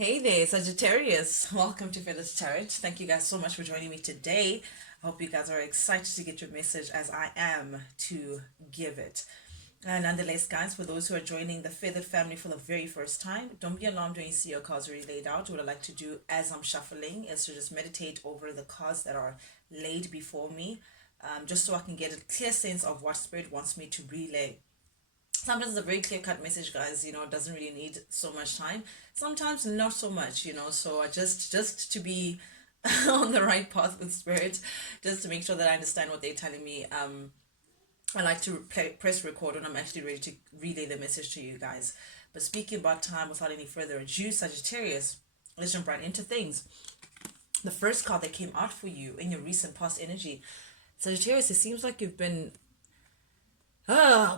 Hey there, Sagittarius. Welcome to Feathers Tarot. Thank you guys so much for joining me today. I hope you guys are excited to get your message as I am to give it. Nonetheless, guys, for those who are joining the Feathered family for the very first time, don't be alarmed when you see your cards already laid out. What I like to do as I'm shuffling is to just meditate over the cards that are laid before me, just so I can get a clear sense of what Spirit wants me to relay. Sometimes it's a very clear cut message, guys. It doesn't really need so much time. Sometimes not so much. So I just to be on the right path with Spirit, just to make sure that I understand what they're telling me. I like to press record when I'm actually ready to relay the message to you guys. But speaking about time, without any further ado, Sagittarius, let's jump right into things. The first card that came out for you in your recent past energy, Sagittarius, it seems like you've been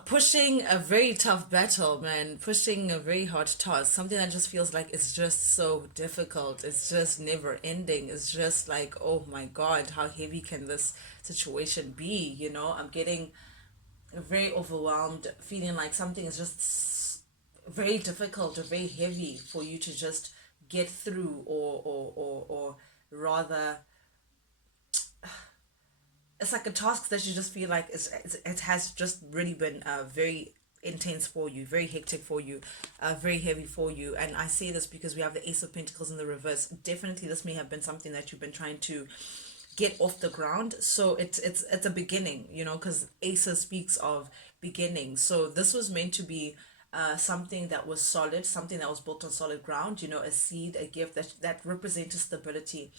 pushing a very tough battle, man. Pushing a very hard task. Something that just feels like it's just so difficult. It's just never ending. It's just like, oh my God, how heavy can this situation be? I'm getting very overwhelmed, feeling like something is just very difficult or very heavy for you to just get through, or rather, it's like a task that you just feel like it has just really been very intense for you, very hectic for you, very heavy for you. And I say this because we have the Ace of Pentacles in the reverse. Definitely this may have been something that you've been trying to get off the ground. So it's a beginning, because Ace speaks of beginning. So this was meant to be something that was solid, something that was built on solid ground, a seed, a gift that represented stability.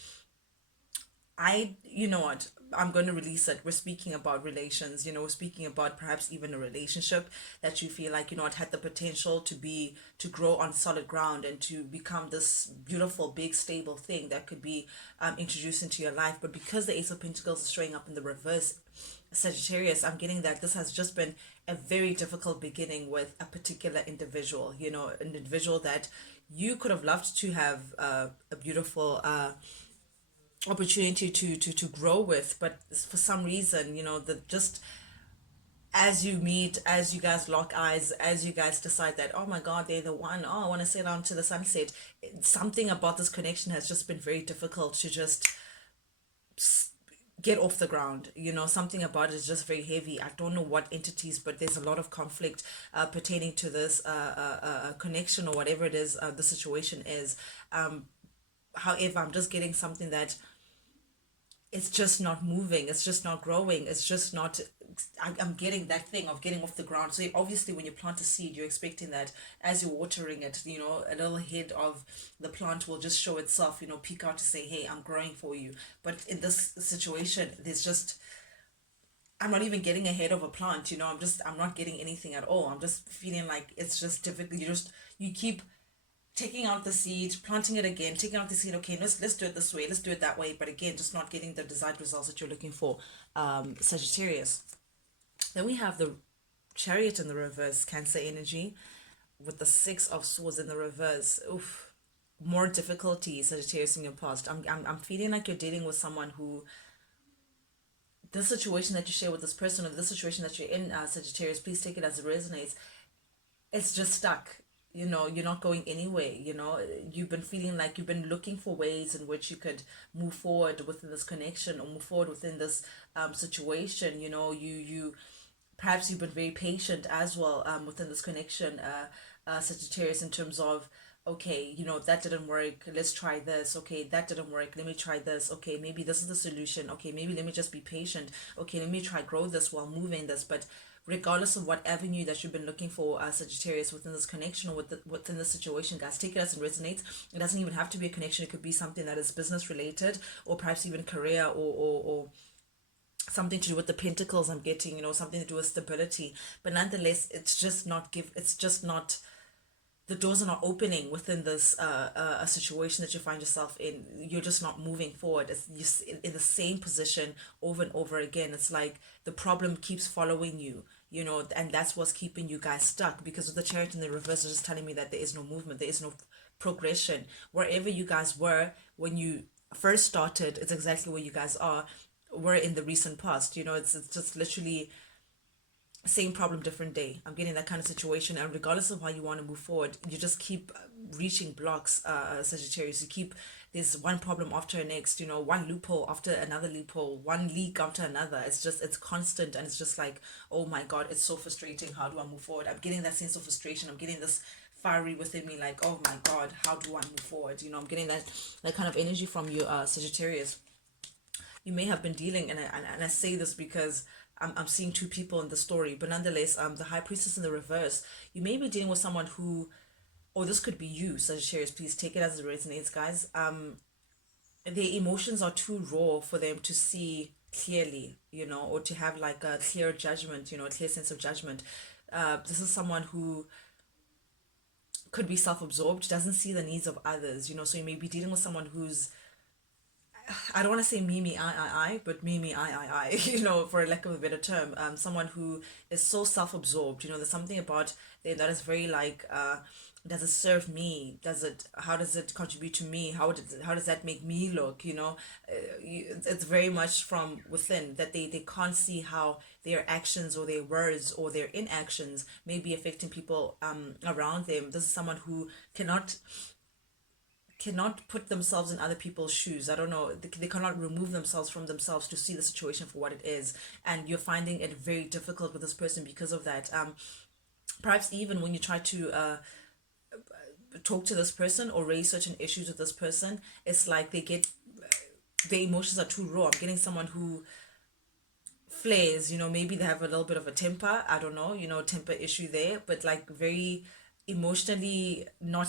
You know what, I'm going to release it. We're speaking about relations, we're speaking about perhaps even a relationship that you feel like, it had the potential to grow on solid ground and to become this beautiful, big, stable thing that could be introduced into your life. But because the Ace of Pentacles is showing up in the reverse, Sagittarius, I'm getting that this has just been a very difficult beginning with a particular individual, an individual that you could have loved to have a beautiful opportunity to grow with, but for some reason, that just as you meet, as you guys lock eyes, as you guys decide that, oh my God, they're the one, oh, I want to sail on to the sunset, something about this connection has just been very difficult to just get off the ground. Something about it is just very heavy. I don't know what entities, but there's a lot of conflict pertaining to this connection, or whatever it is the situation is. However, I'm just getting something that it's just not moving, it's just not growing, it's just not, I'm getting that thing of getting off the ground. So obviously when you plant a seed, you're expecting that as you're watering it, a little head of the plant will just show itself, peek out to say, hey, I'm growing for you. But in this situation, there's just, I'm not even getting a head of a plant, I'm not getting anything at all. I'm just feeling like it's just difficult. You keep taking out the seed, planting it again, taking out the seed. Okay, let's do it this way, let's do it that way. But again, just not getting the desired results that you're looking for, Sagittarius. Then we have the Chariot in the reverse, Cancer energy, with the Six of Swords in the reverse. Oof, more difficulty, Sagittarius, in your past. I'm feeling like you're dealing with someone who, this situation that you share with this person, or this situation that you're in, Sagittarius, please take it as it resonates. It's just stuck. You're not going anywhere. You've been feeling like you've been looking for ways in which you could move forward within this connection, or move forward within this situation. You perhaps you've been very patient as well within this connection, Sagittarius, in terms of, okay, that didn't work, let's try this. Okay, that didn't work, let me try this. Okay, maybe this is the solution. Okay, maybe let me just be patient. Okay, let me try grow this while moving this. But regardless of what avenue that you've been looking for, Sagittarius, within this connection, or within this situation, guys, take it as it resonates. It doesn't even have to be a connection. It could be something that is business related, or perhaps even career, or something to do with the pentacles I'm getting, something to do with stability. But nonetheless, it's just not, the doors are not opening within this a situation that you find yourself in. You're just not moving forward. It's just in the same position over and over again. It's like the problem keeps following you, and that's what's keeping you guys stuck. Because with the Chariot in the reverse, it's just telling me that there is no movement, there is no progression. Wherever you guys were when you first started, it's exactly where you guys were in the recent past. It's just literally same problem, different day. I'm getting that kind of situation, and regardless of how you want to move forward, you just keep reaching blocks, Sagittarius. You keep, there's one problem after the next, one loophole after another loophole, one leak after another. It's constant, and it's just like, oh my God, it's so frustrating. How do I move forward? I'm getting that sense of frustration. I'm getting this fiery within me, like, oh my God, how do I move forward? I'm getting that kind of energy from you, Sagittarius. You may have been dealing, and I say this because I'm seeing two people in the story, but nonetheless, the high priestess in the reverse, you may be dealing with someone who, or this could be you, Sagittarius, please take it as it resonates, guys. Their emotions are too raw for them to see clearly, or to have like a clear judgment, a clear sense of judgment. This is someone who could be self-absorbed, doesn't see the needs of others, so you may be dealing with someone who's, I don't want to say me, I, but me, I, for lack of a better term. Someone who is so self-absorbed. There's something about them that is very like, does it serve me? How does it contribute to me? How does that make me look? It's very much from within that they can't see how their actions or their words or their inactions may be affecting people around them. This is someone who cannot put themselves in other people's shoes. I don't know. They cannot remove themselves from themselves to see the situation for what it is. And you're finding it very difficult with this person because of that. Perhaps even when you try to talk to this person or raise certain issues with this person, it's like their emotions are too raw. I'm getting someone who flares, maybe they have a little bit of a temper. I don't know, temper issue there, but like very emotionally not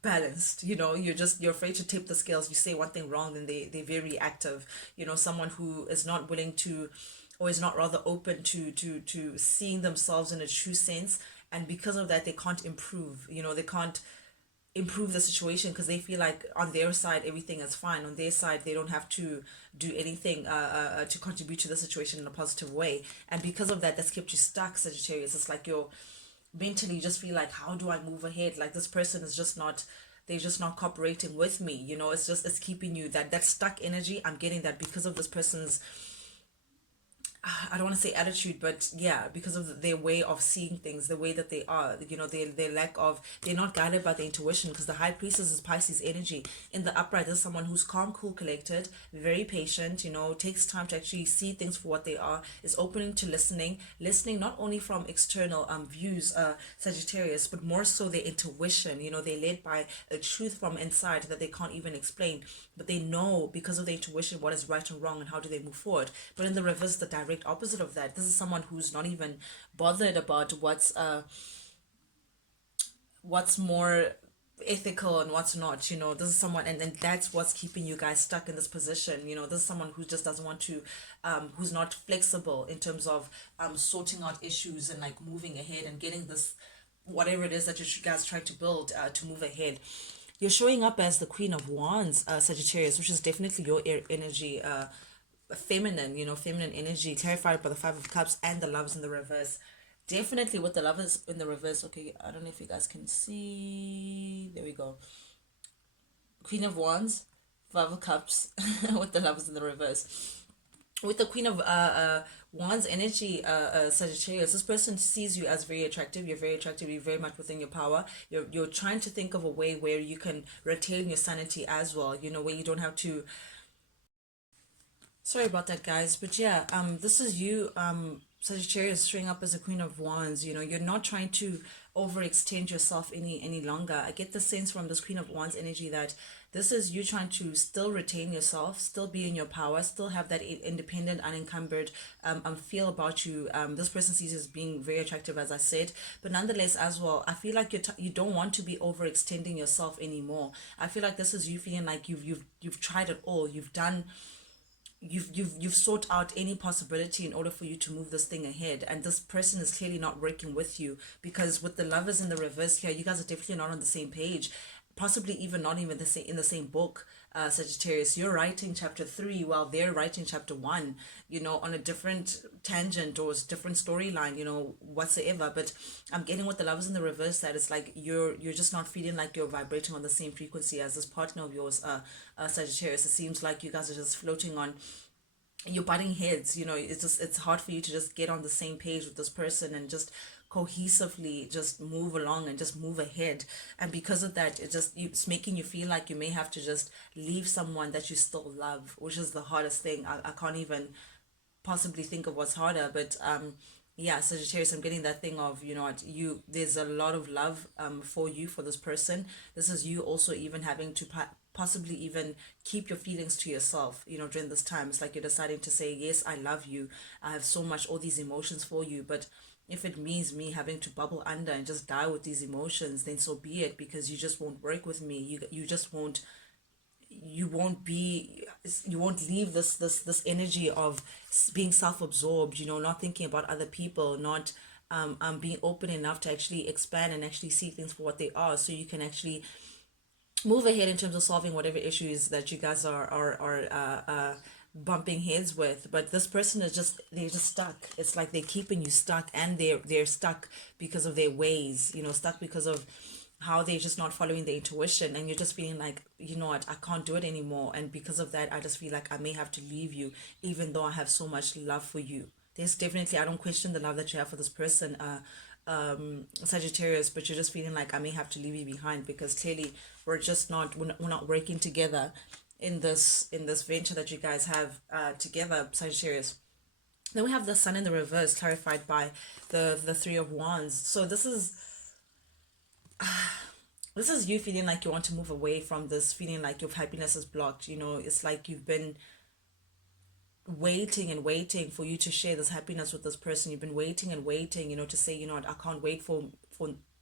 balanced. You're afraid to tip the scales. You say one thing wrong and they're very reactive. Someone who is not willing to, or is not rather open to seeing themselves in a true sense, and because of that they can't improve. They can't improve the situation because they feel like on their side everything is fine. On their side they don't have to do anything to contribute to the situation in a positive way, and because of that that's kept you stuck, Sagittarius. It's like you're mentally just feel like, how do I move ahead? Like this person is just not, they're just not cooperating with me. It's keeping you, that stuck energy. I'm getting that because of this person's, I don't want to say attitude, but yeah, because of their way of seeing things, the way that they are, their lack of, they're not guided by their intuition, because the high priestess is Pisces energy. In the upright, there's someone who's calm, cool, collected, very patient, takes time to actually see things for what they are, is opening to listening not only from external views, Sagittarius, but more so their intuition. They're led by a truth from inside that they can't even explain, but they know because of their intuition what is right and wrong and how do they move forward. But in the reverse, the direct opposite of that, this is someone who's not even bothered about what's more ethical and what's not. This is someone, and that's what's keeping you guys stuck in this position. This is someone who just doesn't want to, who's not flexible in terms of sorting out issues and like moving ahead and getting this, whatever it is that you guys try to build to move ahead. You're showing up as the Queen of Wands, Sagittarius, which is definitely your energy, feminine, feminine energy, clarified by the Five of Cups and the Lovers in the reverse. Definitely with the Lovers in the reverse. Okay, I don't know if you guys can see. There we go. Queen of Wands, Five of Cups, with the Lovers in the reverse. With the Queen of Wands energy, Sagittarius, this person sees you as very attractive. You're very attractive. You're very much within your power. You're trying to think of a way where you can retain your sanity as well. Where you don't have to. Sorry about that, guys, but yeah, this is you, Sagittarius, showing up as a Queen of Wands. You're not trying to overextend yourself any longer. I get the sense from this Queen of Wands energy that this is you trying to still retain yourself, still be in your power, still have that independent, unencumbered feel about you. This person sees you as being very attractive, as I said, but nonetheless, as well, I feel like you don't want to be overextending yourself anymore. I feel like this is you feeling like you've tried it all. You've sought out any possibility in order for you to move this thing ahead, and this person is clearly not working with you, because with the Lovers in the reverse here, you guys are definitely not on the same page, possibly even not even in the same book. Sagittarius, you're writing chapter 3 while they're writing chapter 1, on a different tangent or different storyline, whatsoever. But I'm getting with the Lovers in the reverse that it's like you're just not feeling like you're vibrating on the same frequency as this partner of yours, Sagittarius. It seems like you guys are just floating on you're butting heads, you know, it's hard for you to just get on the same page with this person and just cohesively just move along and just move ahead. And because of that, it's making you feel like you may have to just leave someone that you still love, which is the hardest thing. I can't even possibly think of what's harder, but yeah, Sagittarius, I'm getting that thing of, you know what, you there's a lot of love for you, for this person. This is you also even having to possibly even keep your feelings to yourself, you know, during this time. It's like you're deciding to say, yes, I love you, I have so much, all these emotions for you, but if it means me having to bubble under and just die with these emotions, then so be it, because you just won't work with me. You just won't, you won't leave this energy of being self-absorbed, you know, not thinking about other people, not being open enough to actually expand and actually see things for what they are, so you can actually move ahead in terms of solving whatever issues that you guys are bumping heads with. But this person is just, they're just stuck. It's like they're keeping you stuck, and they're stuck because of their ways, you know, stuck because of how they're just not following their intuition, and you're just feeling like, you know what, I can't do it anymore, and because of that I just feel like I may have to leave you, even though I have so much love for you. There's definitely, I don't question the love that you have for this person, Sagittarius, but you're just feeling like I may have to leave you behind, because clearly we're not working together in this venture that you guys have together, Sagittarius. Then we have the sun in the reverse, clarified by the three of wands. So this is you feeling like you want to move away from this, feeling like your happiness is blocked. You know, it's like you've been waiting and waiting for you to share this happiness with this person. You've been waiting and waiting, you know, to say, you know what, I can't wait for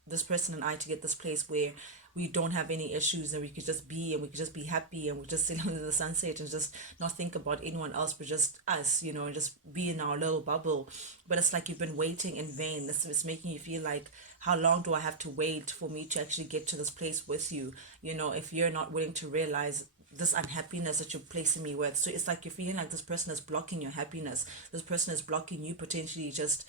this person and I to get this place where we don't have any issues, and we could just be, and we could just be happy, and we just sit under the sunset and just not think about anyone else but just us, you know, and just be in our little bubble. But it's like you've been waiting in vain. This is making you feel like, how long do I have to wait for me to actually get to this place with you, you know, if you're not willing to realize this unhappiness that you're placing me with. So it's like you're feeling like this person is blocking your happiness, this person is blocking you potentially just,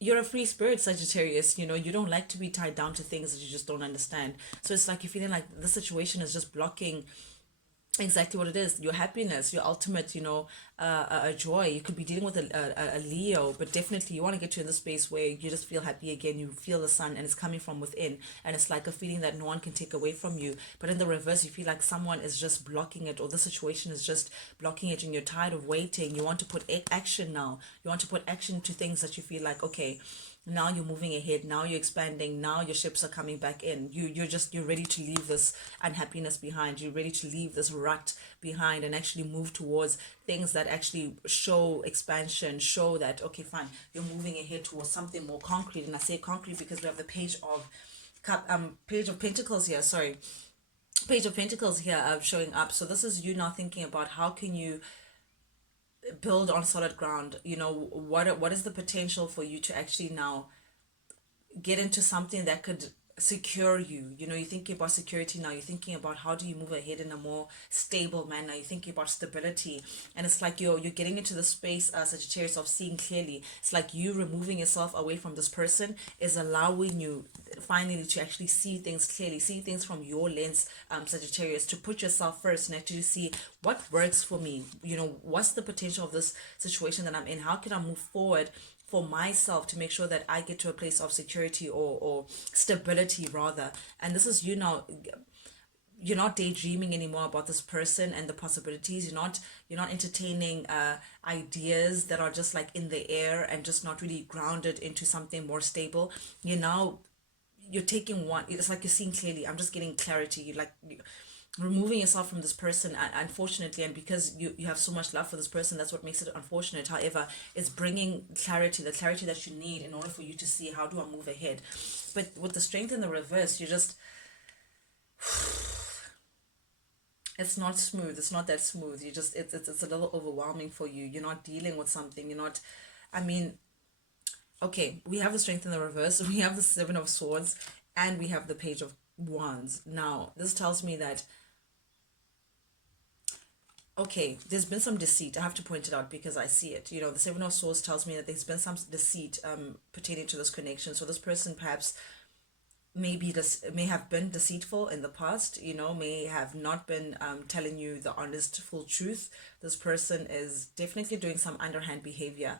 you're a free spirit, Sagittarius, you know, you don't like to be tied down to things that you just don't understand. So it's like you're feeling like the situation is just blocking exactly what it is, your happiness, your ultimate, you know, a joy. You could be dealing with a Leo, but definitely you want to get to in the space where you just feel happy again, you feel the sun, and it's coming from within, and it's like a feeling that no one can take away from you. But in the reverse, you feel like someone is just blocking it, or the situation is just blocking it, and you're tired of waiting. You want to put action now. You want to put action to things that you feel like, okay, now you're moving ahead, now you're expanding, now your ships are coming back in, you're ready to leave this unhappiness behind, you're ready to leave this rut behind and actually move towards things that actually show expansion, show that, okay, fine, you're moving ahead towards something more concrete. And I say concrete because we have the page of pentacles here, sorry, page of pentacles here showing up. So this is you now thinking about how can you build on solid ground. You know, what is the potential for you to actually now get into something that could secure you. You know, you're thinking about security now, you're thinking about how do you move ahead in a more stable manner, you're thinking about stability. And it's like you're getting into the space, Sagittarius, of seeing clearly. It's like you removing yourself away from this person is allowing you finally to actually see things clearly, see things from your lens, Sagittarius, to put yourself first and actually see what works for me. You know, what's the potential of this situation that I'm in, how can I move forward for myself to make sure that I get to a place of security, or stability rather. And this is you now, you're not daydreaming anymore about this person and the possibilities. You're not entertaining ideas that are just like in the air and just not really grounded into something more stable. You're taking one, it's like you're seeing clearly. I'm just getting clarity. You removing yourself from this person, unfortunately, and because you have so much love for this person, that's what makes it unfortunate. However, it's bringing clarity, the clarity that you need in order for you to see, how do I move ahead. But with the strength in the reverse, you just, it's not smooth, it's not that smooth. You just, it's a little overwhelming for you. You're not dealing with something, you're not, I mean, okay, we have the strength in the reverse, we have the Seven of Swords, and we have the Page of Wands. Now this tells me that, okay, there's been some deceit. I have to point it out because I see it. You know, the Seven of Swords tells me that there's been some deceit pertaining to this connection. So this person perhaps maybe this may have been deceitful in the past, may have not been telling you the honest full truth. This person is definitely doing some underhand behavior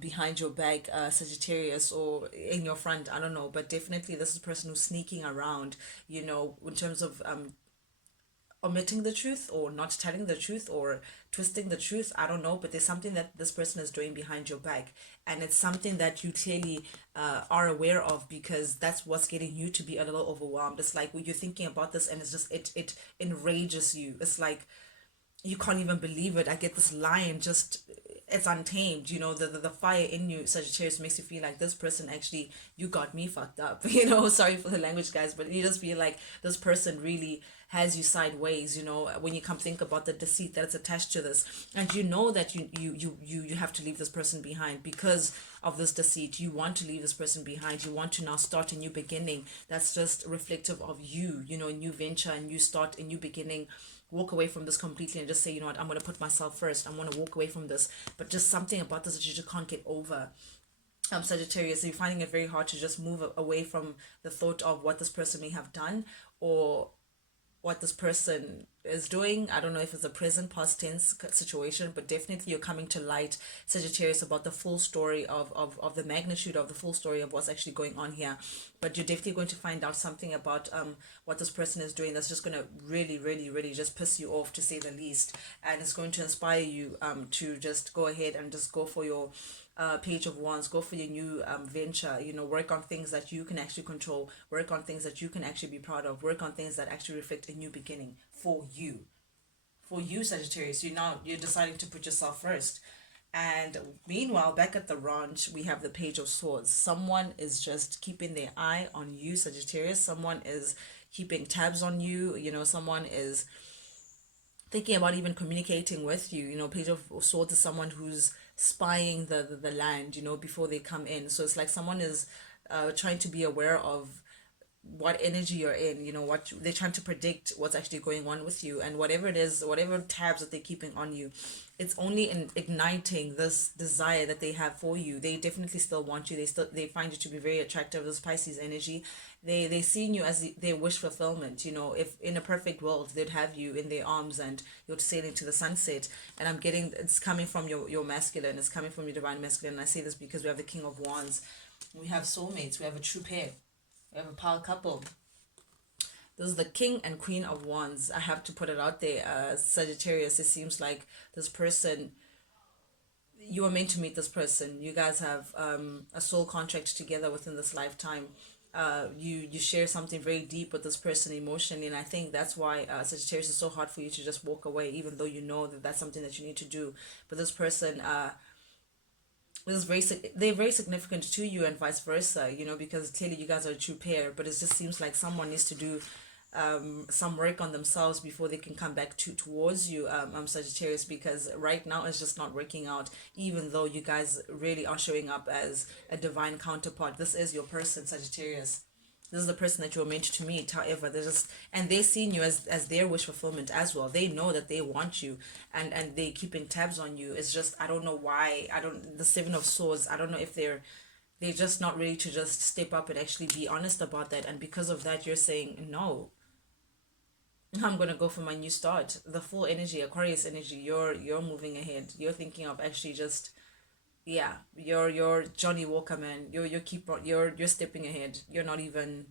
behind your back, Sagittarius, or in your front, I don't know, but definitely this is a person who's sneaking around, in terms of omitting the truth or not telling the truth or twisting the truth. I don't know, but there's something that this person is doing behind your back, and it's something that you clearly are aware of, because that's what's getting you to be a little overwhelmed. It's like when you're thinking about this, and it's just it enrages you. It's like you can't even believe it. I get this lion, just it's untamed. The fire in you, Sagittarius, makes you feel like this person actually, you got me fucked up. Sorry for the language, guys, but you just feel like this person really has you sideways. When you come think about the deceit that's attached to this, and that you have to leave this person behind because of this deceit. You want to leave this person behind. You want to now start a new beginning. That's just reflective of you. A new venture, a new start, a new beginning. Walk away from this completely and just say, what, I'm going to put myself first. I'm going to walk away from this. But just something about this that you just can't get over. Sagittarius, you're finding it very hard to just move away from the thought of what this person may have done, or what this person is doing. I don't know if it's a present, past tense situation, but definitely you're coming to light, Sagittarius, about the full story of the magnitude of the full story of what's actually going on here. But you're definitely going to find out something about what this person is doing that's just going to really, really, really just piss you off, to say the least. And it's going to inspire you to just go ahead and just go for your Page of Wands, go for your new venture. Work on things that you can actually control, work on things that you can actually be proud of, work on things that actually reflect a new beginning for you. For you, Sagittarius, you're deciding to put yourself first. And meanwhile, back at the ranch, we have the Page of Swords. Someone is just keeping their eye on you, Sagittarius. Someone is keeping tabs on you. Someone is thinking about even communicating with you. Page of Swords is someone who's spying the land, before they come in. So it's like someone is trying to be aware of what energy you're in, what they're trying to predict what's actually going on with you, and whatever it is, whatever tabs that they're keeping on you, it's only in igniting this desire that they have for you. They definitely still want you. They find you to be very attractive. This Pisces energy, they seeing you as their wish fulfillment. If in a perfect world they'd have you in their arms and you're sailing to the sunset. And I'm getting, it's coming from your masculine, it's coming from your divine masculine. And I say this because we have the King of Wands, we have soulmates, we have a true pair, we have a power couple. This is the King and Queen of Wands. I have to put it out there, Sagittarius. It seems like this person, you are meant to meet this person. You guys have a soul contract together within this lifetime. You share something very deep with this person emotionally, and I think that's why Sagittarius is so hard for you to just walk away, even though you know that that's something that you need to do. But this person, they're very significant to you, and vice versa. Because clearly you guys are a true pair. But it just seems like someone needs to do some work on themselves before they can come back towards you, Sagittarius, because right now it's just not working out, even though you guys really are showing up as a divine counterpart. This is your person, Sagittarius. This is the person that you're meant to meet. However, they're seeing you as their wish fulfillment as well. They know that they want you, and they keeping tabs on you. It's just, I don't know why. The Seven of Swords, I don't know if they're just not ready to just step up and actually be honest about that. And because of that, you're saying no, I'm gonna go for my new start. The full energy, Aquarius energy, you're moving ahead. You're thinking of actually just, yeah, you're Johnny Walker, man. You're stepping ahead. You're not even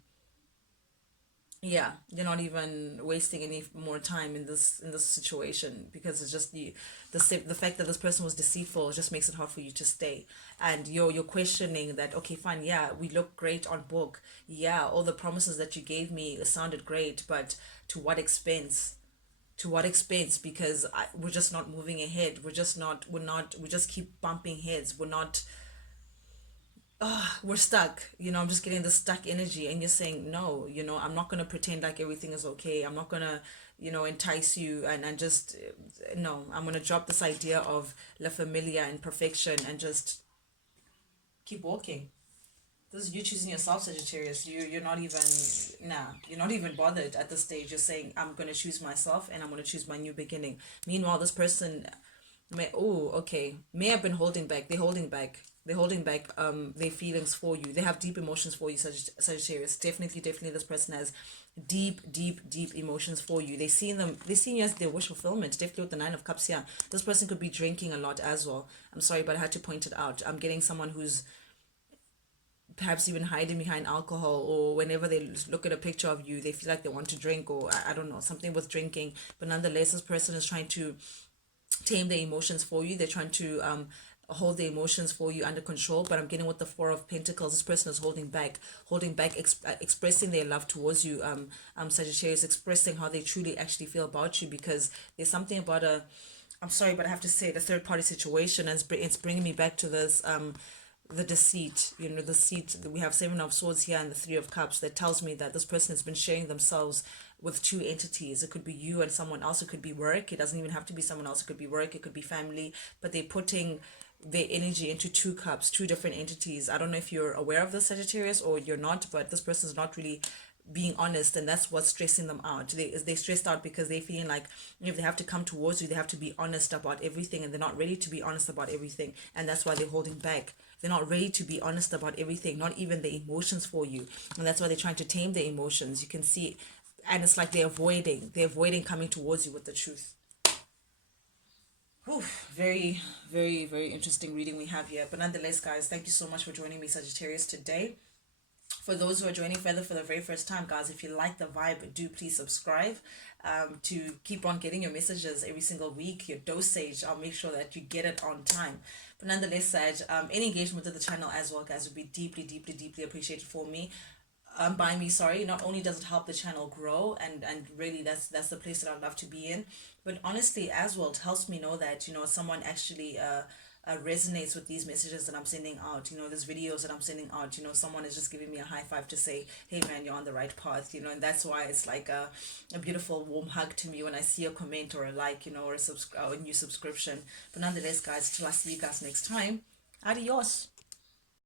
wasting any more time in this situation, because it's just the fact that this person was deceitful just makes it hard for you to stay. And you're questioning that. Okay, fine, yeah, we look great on book, yeah, all the promises that you gave me sounded great, but to what expense? To what expense? Because we're just not moving ahead. We just keep bumping heads. We're stuck. I'm just getting the stuck energy, and you're saying no. I'm not gonna pretend like everything is okay. I'm not gonna entice you, and just no. I'm gonna drop this idea of la familia and perfection and just keep walking. This is you choosing yourself, Sagittarius. You're not even, nah, you're not even bothered at this stage. You're saying, I'm gonna choose myself, and I'm gonna choose my new beginning. Meanwhile, this person may have been holding back. They're holding back. They're holding back their feelings for you. They have deep emotions for you, Sagittarius. Definitely this person has deep emotions for you. They see you as their wish fulfillment. Definitely with the Nine of Cups here. This person could be drinking a lot as well. I'm sorry, but I had to point it out. I'm getting someone who's perhaps even hiding behind alcohol, or whenever they look at a picture of you, they feel like they want to drink, or I don't know, something with drinking. But nonetheless, this person is trying to tame their emotions for you. They're trying to hold the emotions for you under control. But I'm getting with the Four of Pentacles, this person is holding back, expressing their love towards you, Sagittarius, expressing how they truly actually feel about you, because there's something about I'm sorry, but I have to say, the third party situation, and it's bringing me back to this the deceit. The deceit. We have Seven of Swords here and the Three of Cups. That tells me that this person has been sharing themselves with two entities. It could be you and someone else. It could be work. It doesn't even have to be someone else. It could be work. It could be family. But they're putting their energy into two cups, two different entities. I don't know if you're aware of this, Sagittarius, or you're not, but this person's not really being honest, and that's what's stressing them out. They're stressed out because they're feeling like if they have to come towards you, they have to be honest about everything, and they're not ready to be honest about everything, and that's why they're holding back. They're not ready to be honest about everything, not even the emotions for you, and that's why they're trying to tame their emotions. You can see, and it's like they're avoiding coming towards you with the truth. Whew, very interesting reading we have here. But nonetheless, guys, thank you so much for joining me, Sagittarius, today. For those who are joining further for the very first time, guys, if you like the vibe, do please subscribe to keep on getting your messages every single week, your dosage. I'll make sure that you get it on time. But nonetheless, Sag, any engagement with the channel as well, guys, would be deeply appreciated for me. By me, sorry. Not only does it help the channel grow, and really that's the place that I'd love to be in, but honestly as well, it helps me know that someone actually resonates with these messages that I'm sending out. These videos that I'm sending out. Someone is just giving me a high five to say, hey man, you're on the right path. And that's why it's like a beautiful warm hug to me when I see a comment or a like, or a new subscription. But nonetheless, guys, till I see you guys next time, adios.